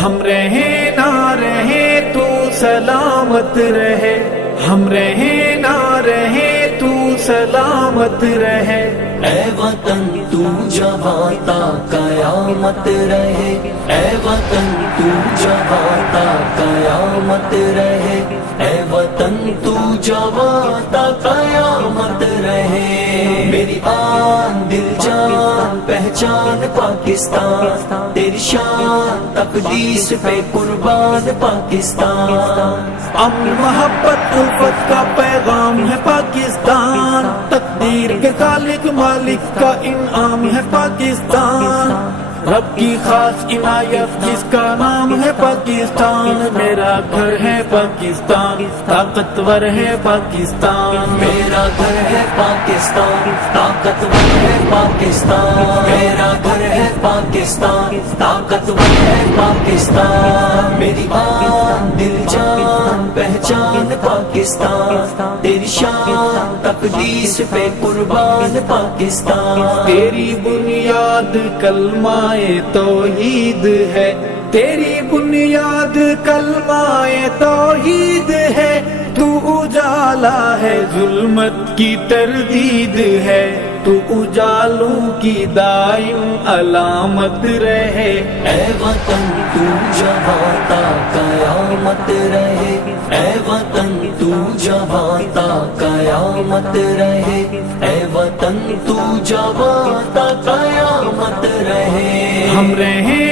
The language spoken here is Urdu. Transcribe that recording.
ہم رہے نہ رہے تو سلامت رہے، ہم رہے نہ رہے تو سلامت رہے۔ اے وطن تو جہاں تا قیامت رہے، اے وطن تو جہاں تا قیامت رہے، اے وطن تو جہاں تا قیامت رہے۔ میری آن دل جان پہچان پاکستان، تیری شان تقدیس پہ قربان پاکستان۔ امن محبت الفت کا پیغام ہے پاکستان، تقدیر کے خالق مالک کا انعام ہے پاکستان، رب کی خاص عنایت جس کا نام ہے پاکستان۔ میرا گھر ہے پاکستان، طاقتور ہے پاکستان، میرا گھر ہے پاکستان، طاقتور ہے پاکستان، میرا گھر ہے پاکستان، طاقتور ہے پاکستان۔ میری آن دل جان پہچان پاکستان، تیری شان تقدیس پہ قربان پاکستان۔ تیری بنیاد کلمہ توحید ہے، تیری بنیاد کلمہ توحید ہے، تو اجالا ہے ظلمت کی تردید ہے، تو اجالوں کی دائم علامت رہے۔ اے وطن تو جہاں تا قیامت رہے، اے وطن تو جہاں تا قیامت رہے، اے وطن تو جہاں تا قیامت رہے۔ ہم رہے